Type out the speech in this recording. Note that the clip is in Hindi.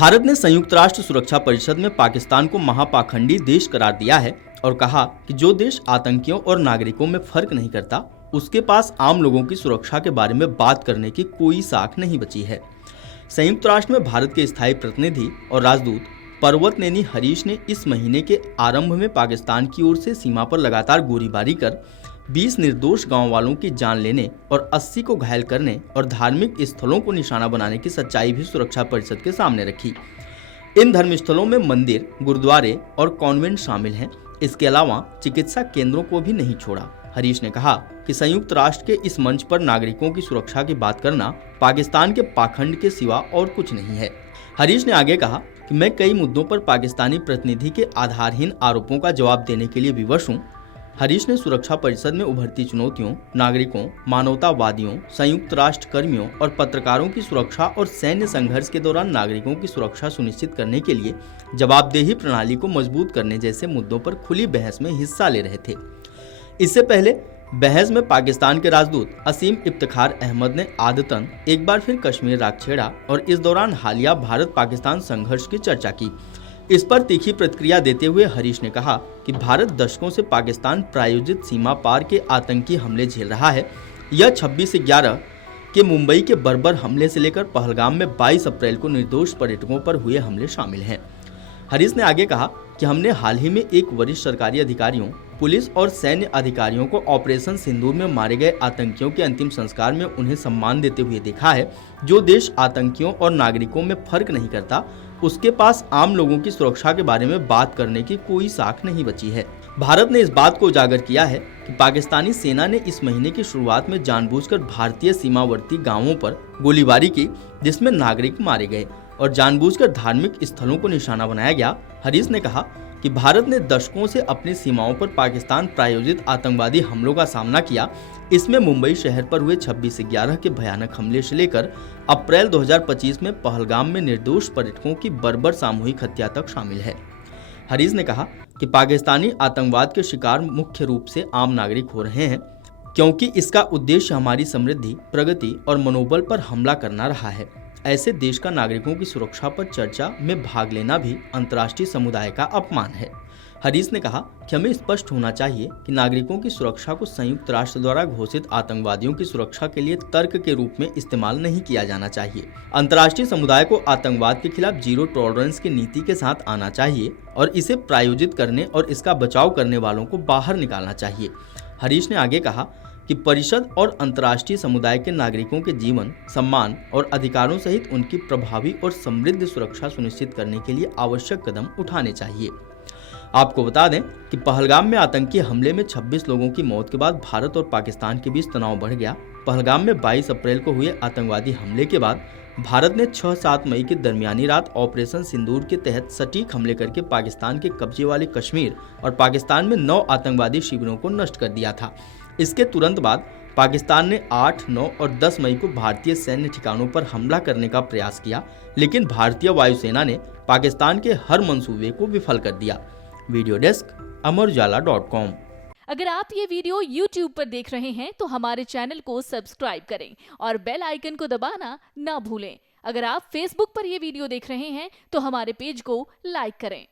भारत ने संयुक्त राष्ट्र सुरक्षा परिषद में पाकिस्तान को महापाखंडी देश करार दिया है और कहा कि जो देश आतंकियों और नागरिकों में फर्क नहीं करता, उसके पास आम लोगों की सुरक्षा के बारे में बात करने की कोई साख नहीं बची है। संयुक्त राष्ट्र में भारत के स्थायी प्रतिनिधि और राजदूत पर्वतनेनी हरीश ने इस महीने के आरंभ में पाकिस्तान की ओर से सीमा पर लगातार गोलीबारी कर 20 निर्दोष गांव वालों की जान लेने और 80 को घायल करने और धार्मिक स्थलों को निशाना बनाने की सच्चाई भी सुरक्षा परिषद के सामने रखी। इन धर्मस्थलों में मंदिर, गुरुद्वारे और कॉन्वेंट शामिल हैं। इसके अलावा चिकित्सा केंद्रों को भी नहीं छोड़ा। हरीश ने कहा कि संयुक्त राष्ट्र के इस मंच पर नागरिकों की सुरक्षा की बात करना पाकिस्तान के पाखंड के सिवा और कुछ नहीं है। हरीश ने आगे कहा कि मैं कई मुद्दों पर पाकिस्तानी प्रतिनिधि के आधारहीन आरोपों का जवाब देने के लिए विवश हूँ। हरीश ने सुरक्षा परिषद में उभरती चुनौतियों, नागरिकों, मानवतावादियों, संयुक्त राष्ट्र कर्मियों और पत्रकारों की सुरक्षा और सैन्य संघर्ष के दौरान नागरिकों की सुरक्षा सुनिश्चित करने के लिए जवाबदेही प्रणाली को मजबूत करने जैसे मुद्दों पर खुली बहस में हिस्सा ले रहे थे। इससे पहले बहस में पाकिस्तान के राजदूत असीम इफ्तिखार अहमद ने आदतन एक बार फिर कश्मीर राग छेड़ा और इस दौरान हालिया भारत पाकिस्तान संघर्ष की चर्चा की। इस पर तीखी प्रतिक्रिया देते हुए हरीश ने कहा कि भारत दशकों से पाकिस्तान प्रायोजित सीमा पार के आतंकी हमले झेल रहा है। यह 26/11 के मुंबई के बर्बर हमले से लेकर पहलगाम में 22 अप्रैल को निर्दोष पर्यटकों पर हुए हमले शामिल हैं। हरीश ने आगे कहा कि हमने हाल ही में एक वरिष्ठ सरकारी अधिकारियों, पुलिस और सैन्य अधिकारियों को ऑपरेशन सिंदूर में मारे गए आतंकियों के अंतिम संस्कार में उन्हें सम्मान देते हुए देखा है। जो देश आतंकियों और नागरिकों में फर्क नहीं करता, उसके पास आम लोगों की सुरक्षा के बारे में बात करने की कोई साख नहीं बची है। भारत ने इस बात को उजागर किया है कि पाकिस्तानी सेना ने इस महीने की शुरुआत में जानबूझकर भारतीय सीमावर्ती गांवों पर गोलीबारी की, जिसमें नागरिक मारे गए और जानबूझकर धार्मिक स्थलों को निशाना बनाया गया। हरीश ने कहा कि भारत ने दशकों से अपनी सीमाओं पर पाकिस्तान प्रायोजित आतंकवादी हमलों का सामना किया। इसमें मुंबई शहर पर हुए 26/11 के भयानक हमले से लेकर अप्रैल 2025 में पहलगाम में निर्दोष पर्यटकों की बर्बर सामूहिक हत्या तक शामिल है। हरीश ने कहा कि पाकिस्तानी आतंकवाद के शिकार मुख्य रूप से आम नागरिक हो रहे हैं, क्योंकि इसका उद्देश्य हमारी समृद्धि, प्रगति और मनोबल पर हमला करना रहा है। ऐसे देश का नागरिकों की सुरक्षा पर चर्चा में भाग लेना भी अंतर्राष्ट्रीय समुदाय का अपमान है। हरीश ने कहा कि हमें स्पष्ट होना चाहिए कि नागरिकों की सुरक्षा को संयुक्त राष्ट्र द्वारा घोषित आतंकवादियों की सुरक्षा के लिए तर्क के रूप में इस्तेमाल नहीं किया जाना चाहिए। अंतर्राष्ट्रीय समुदाय को आतंकवाद के खिलाफ जीरो टॉलरेंस की नीति के साथ आना चाहिए और इसे प्रायोजित करने और इसका बचाव करने वालों को बाहर निकालना चाहिए। हरीश ने आगे कहा कि परिषद और अंतर्राष्ट्रीय समुदाय के नागरिकों के जीवन, सम्मान और अधिकारों सहित उनकी प्रभावी और समृद्ध सुरक्षा सुनिश्चित करने के लिए आवश्यक कदम उठाने चाहिए। आपको बता दें कि पहलगाम में आतंकी हमले में 26 लोगों की मौत के बाद भारत और पाकिस्तान के बीच तनाव बढ़ गया। पहलगाम में 22 अप्रैल को हुए आतंकवादी हमले के बाद भारत ने 6-7 मई की दरमियानी रात ऑपरेशन सिंदूर के तहत सटीक हमले करके पाकिस्तान के कब्जे वाले कश्मीर और पाकिस्तान में 9 आतंकवादी शिविरों को नष्ट कर दिया था। इसके तुरंत बाद पाकिस्तान ने 8, 9 और 10 मई को भारतीय सैन्य ठिकानों पर हमला करने का प्रयास किया, लेकिन भारतीय वायुसेना ने पाकिस्तान के हर मंसूबे को विफल कर दिया। Video desk amarujala.com। अगर आप ये वीडियो YouTube पर देख रहे हैं तो हमारे चैनल को सब्सक्राइब करें और बेल आइकन को दबाना ना भूलें। अगर आप Facebook पर ये वीडियो देख रहे हैं तो हमारे पेज को लाइक करें।